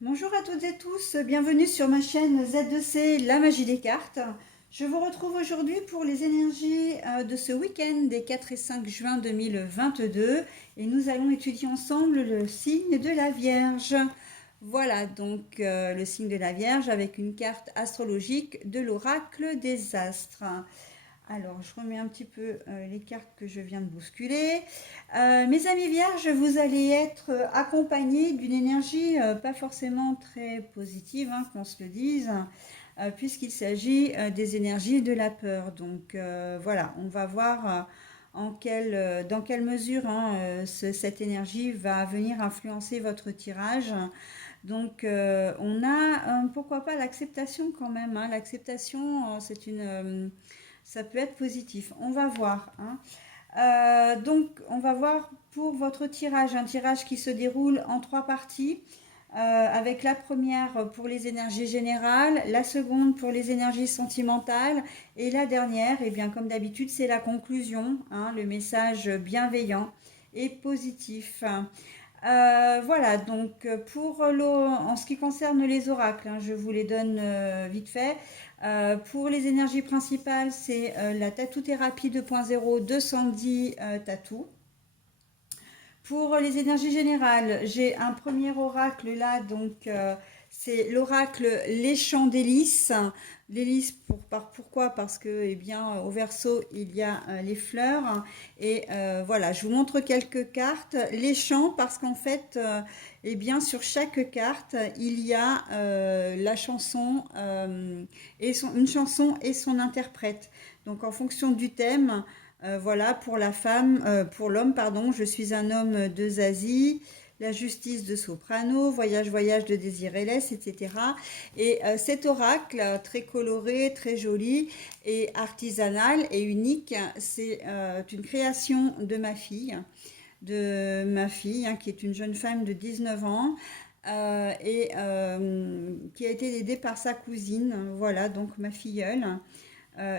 Bonjour à toutes et tous, bienvenue sur ma chaîne Z2C, la magie des cartes. Je vous retrouve aujourd'hui pour les énergies de ce week-end des 4 et 5 juin 2022 et nous allons étudier ensemble le signe de la Vierge. Voilà donc le signe de la Vierge avec une carte astrologique de l'oracle des astres. Alors, je remets un petit peu les cartes que je viens de bousculer. Mes amis vierges, vous allez être accompagnés d'une énergie pas forcément très positive, hein, qu'on se le dise, puisqu'il s'agit des énergies de la peur. Donc voilà, on va voir dans quelle mesure hein, cette énergie va venir influencer votre tirage. Donc on a, pourquoi pas, l'acceptation quand même. Hein. L'acceptation, ça peut être positif. On va voir. Hein. Donc, on va voir pour votre tirage, un tirage qui se déroule en trois parties, avec la première pour les énergies générales, la seconde pour les énergies sentimentales, et la dernière, et bien comme d'habitude, c'est la conclusion, hein, le message bienveillant et positif. Voilà, donc en ce qui concerne les oracles, hein, je vous les donne vite fait. Pour les énergies principales, c'est la tatou-thérapie 2.0 de Sandy Tattoo. Pour les énergies générales, j'ai un premier oracle là, donc c'est l'oracle Les Champs d'Hélice. L'hélice, pourquoi? Parce que, eh bien, au Verseau, il y a les fleurs. Et voilà, je vous montre quelques cartes. Les champs, parce qu'en fait, eh bien, sur chaque carte, il y a la chanson une chanson et son interprète. Donc, en fonction du thème. Voilà, pour la femme, pour l'homme, pardon, je suis un homme de Zazie, la justice de Soprano, voyage, voyage de Désiré Less, etc. Et cet oracle, très coloré, très joli et artisanal et unique, c'est une création de ma fille hein, qui est une jeune femme de 19 ans. Et qui a été aidée par sa cousine, voilà, donc ma filleule.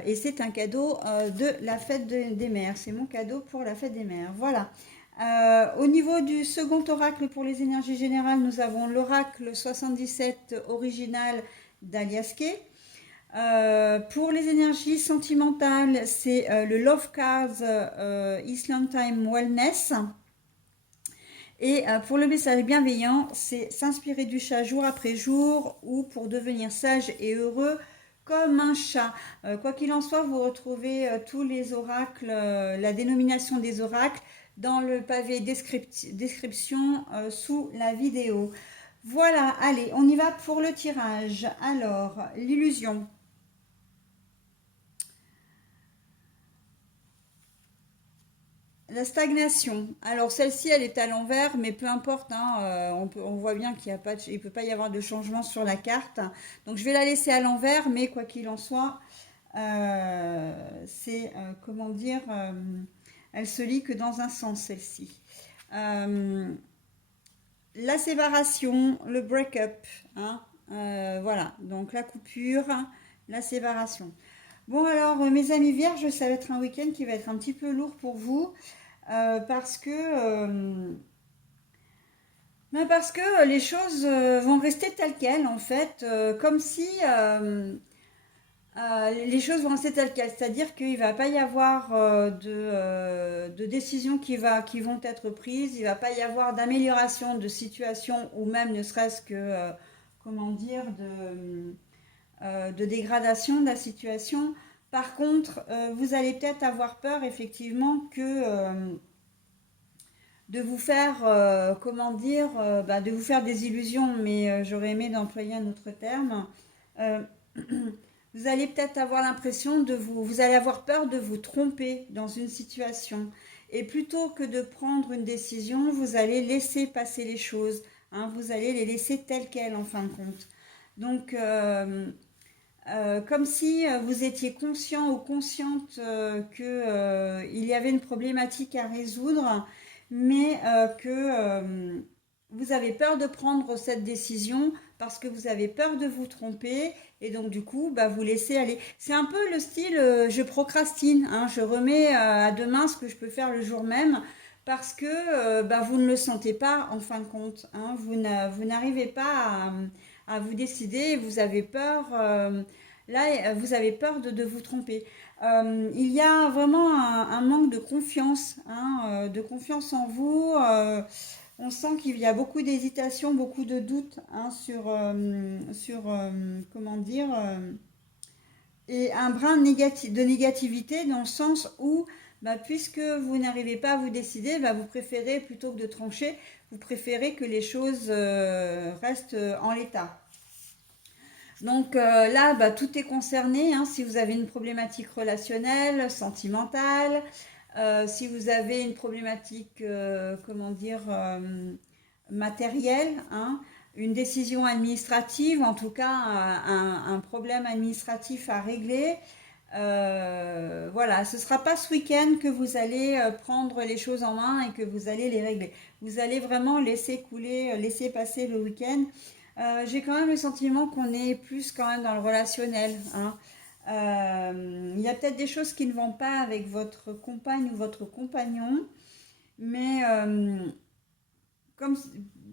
Et c'est un cadeau de la fête des mères. C'est mon cadeau pour la fête des mères. Voilà. Au niveau du second oracle pour les énergies générales, nous avons l'oracle 77 original d'Aliaské. Pour les énergies sentimentales, c'est le Love Cards Island Time Wellness. Et pour le message bienveillant, c'est s'inspirer du chat jour après jour ou pour devenir sage et heureux comme un chat. Quoi qu'il en soit, vous retrouvez tous les oracles, la dénomination des oracles dans le pavé description sous la vidéo. Voilà, allez, on y va pour le tirage. Alors, l'illusion. La stagnation. Alors celle-ci, elle est à l'envers, mais peu importe. Hein, on voit bien qu'il ne peut pas y avoir de changement sur la carte. Donc je vais la laisser à l'envers, mais quoi qu'il en soit, c'est comment dire, elle se lit que dans un sens celle-ci. Euh, la séparation, le break-up. Hein, voilà. Donc la coupure, la séparation. Bon alors mes amis vierges, ça va être un week-end qui va être un petit peu lourd pour vous. Parce que parce que les choses vont rester telles quelles en fait, comme si les choses vont rester telles quelles, c'est-à-dire qu'il ne va pas y avoir de décisions qui vont être prises, il ne va pas y avoir d'amélioration de situation ou même ne serait-ce que, comment dire, de dégradation de la situation. Par contre, vous allez peut-être avoir peur effectivement que de vous faire, comment dire, de vous faire des illusions, mais j'aurais aimé d'employer un autre terme. Euh, vous allez peut-être avoir l'impression vous allez avoir peur de vous tromper dans une situation. Et plutôt que de prendre une décision, vous allez laisser passer les choses. Hein, vous allez les laisser telles quelles en fin de compte. Donc, comme si vous étiez conscient ou consciente qu'il y avait une problématique à résoudre, mais que vous avez peur de prendre cette décision parce que vous avez peur de vous tromper et donc du coup vous laissez aller. C'est un peu le style je procrastine, hein, je remets à demain ce que je peux faire le jour même parce que bah, vous ne le sentez pas en fin de compte, hein. Vous n'arrivez pas à vous décider, vous avez peur, là, vous avez peur de vous tromper. Il y a vraiment un manque de confiance, hein, de confiance en vous. On sent qu'il y a beaucoup d'hésitation, beaucoup de doutes, hein, sur comment dire, et un brin de négativité dans le sens où, bah, puisque vous n'arrivez pas à vous décider, bah, vous préférez, plutôt que de trancher, vous préférez que les choses restent en l'état. Donc là, bah, tout est concerné, hein, si vous avez une problématique relationnelle, sentimentale, si vous avez une problématique, comment dire, matérielle, hein, une décision administrative, en tout cas un problème administratif à régler. Voilà, ce ne sera pas ce week-end que vous allez prendre les choses en main et que vous allez les régler. Vous allez vraiment laisser couler, laisser passer le week-end. J'ai quand même le sentiment qu'on est plus quand même dans le relationnel, hein. Il y a peut-être des choses qui ne vont pas avec votre compagne ou votre compagnon, mais comme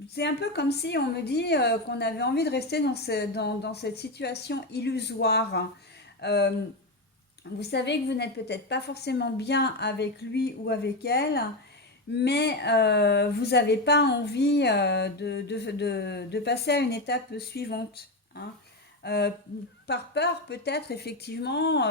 c'est un peu comme si on me dit qu'on avait envie de rester dans cette situation illusoire. Euh, vous savez que vous n'êtes peut-être pas forcément bien avec lui ou avec elle, mais vous n'avez pas envie de passer à une étape suivante, hein. Euh, Par peur peut-être effectivement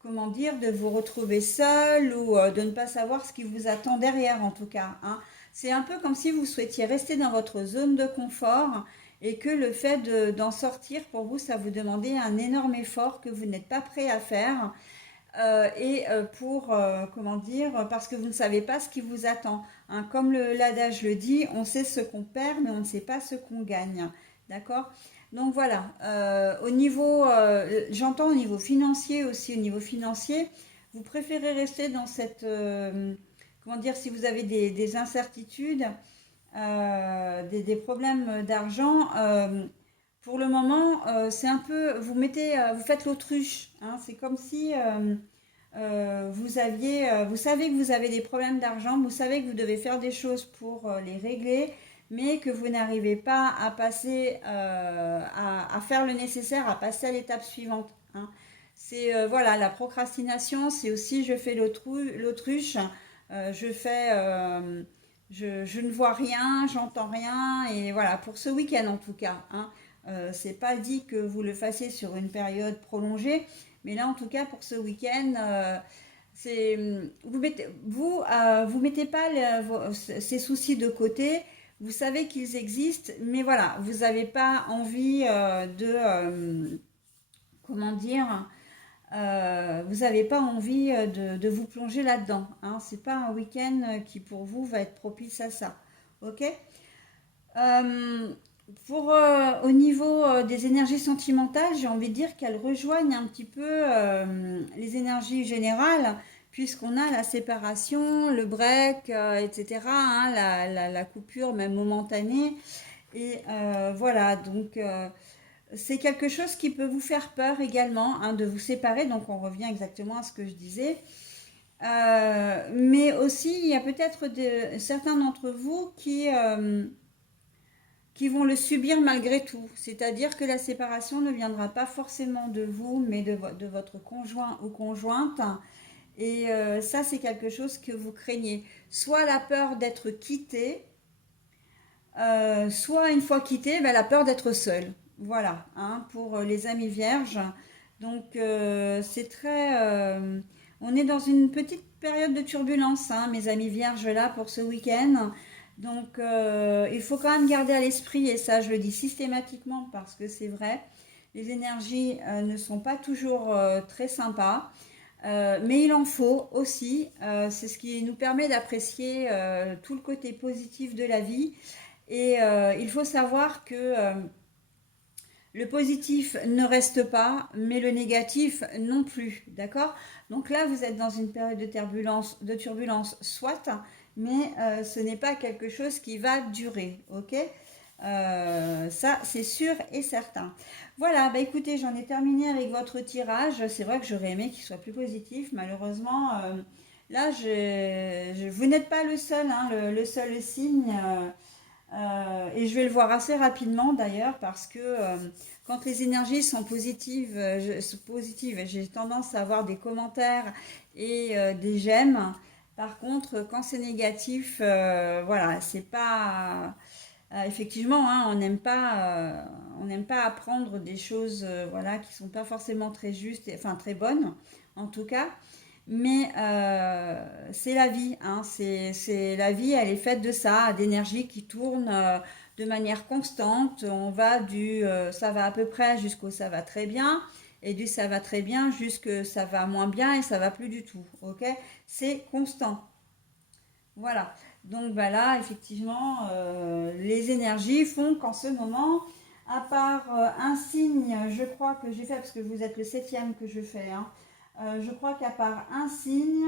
comment dire, de vous retrouver seul ou de ne pas savoir ce qui vous attend derrière en tout cas, hein. C'est un peu comme si vous souhaitiez rester dans votre zone de confort et que le fait d'en sortir pour vous, ça vous demandait un énorme effort que vous n'êtes pas prêt à faire. Comment dire, parce que vous ne savez pas ce qui vous attend, hein. Comme l'adage le dit, on sait ce qu'on perd, mais on ne sait pas ce qu'on gagne. D'accord? Donc voilà, j'entends au niveau financier aussi, au niveau financier, vous préférez rester dans comment dire, si vous avez des incertitudes, des problèmes d'argent, pour le moment, c'est un peu, vous faites l'autruche, hein. C'est comme si vous savez que vous avez des problèmes d'argent, vous savez que vous devez faire des choses pour les régler, mais que vous n'arrivez pas à passer, à faire le nécessaire, à passer à l'étape suivante, hein. C'est voilà, la procrastination, c'est aussi je fais l'autruche, je fais, je ne vois rien, j'entends rien, et voilà, pour ce week-end en tout cas, hein. C'est pas dit que vous le fassiez sur une période prolongée, mais là, en tout cas, pour ce week-end, vous mettez pas ces soucis de côté. Vous savez qu'ils existent, mais voilà, vous n'avez pas envie comment dire, vous n'avez pas envie de vous plonger là-dedans, hein. C'est pas un week-end qui pour vous va être propice à ça. Ok? Euh, au niveau des énergies sentimentales, j'ai envie de dire qu'elles rejoignent un petit peu les énergies générales, puisqu'on a la séparation, le break, etc., hein, la coupure, même momentanée. Et voilà, donc c'est quelque chose qui peut vous faire peur également, hein, de vous séparer. Donc on revient exactement à ce que je disais. Mais aussi, il y a peut-être certains d'entre vous qui vont le subir malgré tout. C'est-à-dire que la séparation ne viendra pas forcément de vous, mais de votre conjoint ou conjointe. Et ça, c'est quelque chose que vous craignez. Soit la peur d'être quitté, soit une fois quitté, ben, la peur d'être seul. Voilà, hein, pour les amis vierges. Donc, c'est très... on est dans une petite période de turbulence, hein, mes amis vierges, là, pour ce week-end. Donc, il faut quand même garder à l'esprit, et ça je le dis systématiquement parce que c'est vrai, les énergies ne sont pas toujours très sympas, mais il en faut aussi. C'est ce qui nous permet d'apprécier tout le côté positif de la vie. Et il faut savoir que le positif ne reste pas, mais le négatif non plus, d'accord? Donc là, vous êtes dans une période de turbulence, soit, mais ce n'est pas quelque chose qui va durer, ok? Ça, c'est sûr et certain. Voilà, bah écoutez, j'en ai terminé avec votre tirage. C'est vrai que j'aurais aimé qu'il soit plus positif. Malheureusement, Là, vous n'êtes pas le seul, hein, le seul signe. Et je vais le voir assez rapidement d'ailleurs parce que quand les énergies sont positives, j'ai tendance à avoir des commentaires et des j'aime. Par contre, quand c'est négatif, voilà, c'est pas effectivement, hein, on n'aime pas apprendre des choses, voilà, qui sont pas forcément très justes, enfin très bonnes, en tout cas. Mais c'est la vie, hein, c'est la vie, elle est faite de ça, d'énergie qui tourne de manière constante. On va du ça va à peu près jusqu'au ça va très bien, et du ça va très bien jusqu'au ça va moins bien et ça va plus du tout. Ok? C'est constant. Voilà. Donc bah là, effectivement, les énergies font qu'en ce moment, à part un signe, je crois que j'ai fait, parce que vous êtes le septième que je fais, hein, je crois qu'à part un signe,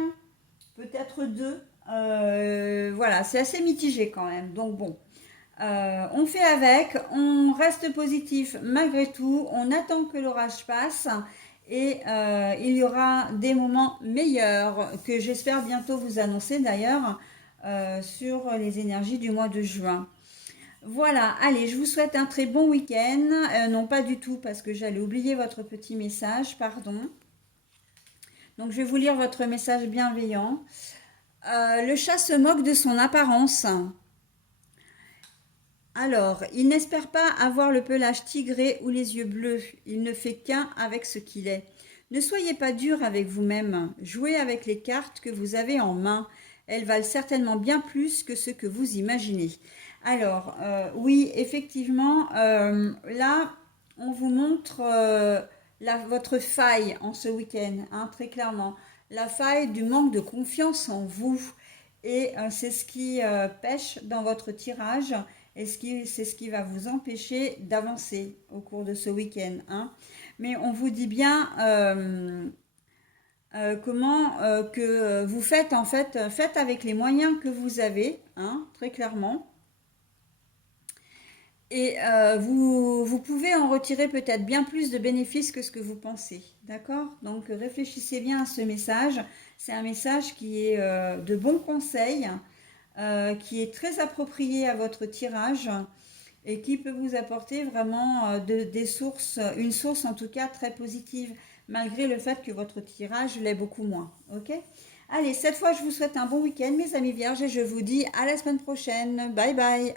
peut-être deux, voilà, c'est assez mitigé quand même. Donc bon, on fait avec, on reste positif malgré tout, on attend que l'orage passe et il y aura des moments meilleurs que j'espère bientôt vous annoncer d'ailleurs sur les énergies du mois de juin. Voilà, allez, je vous souhaite un très bon week-end. Non, pas du tout parce que j'allais oublier votre petit message, pardon. Donc je vais vous lire votre message bienveillant. Le chat se moque de son apparence. Alors, il n'espère pas avoir le pelage tigré ou les yeux bleus. Il ne fait qu'un avec ce qu'il est. Ne soyez pas dur avec vous-même. Jouez avec les cartes que vous avez en main. Elles valent certainement bien plus que ce que vous imaginez. Alors, oui, effectivement, là, on vous montre votre faille en ce week-end, hein, très clairement. La faille du manque de confiance en vous. Et c'est ce qui pêche dans votre tirage et c'est ce qui va vous empêcher d'avancer au cours de ce week-end, hein. Mais on vous dit bien comment que vous faites en fait, faites avec les moyens que vous avez, hein, très clairement. Et vous pouvez en retirer peut-être bien plus de bénéfices que ce que vous pensez. D'accord? Donc réfléchissez bien à ce message. C'est un message qui est de bons conseils, qui est très approprié à votre tirage et qui peut vous apporter vraiment des sources, une source en tout cas très positive, malgré le fait que votre tirage l'est beaucoup moins. Ok? Allez, cette fois, je vous souhaite un bon week-end, mes amis vierges, et je vous dis à la semaine prochaine. Bye bye!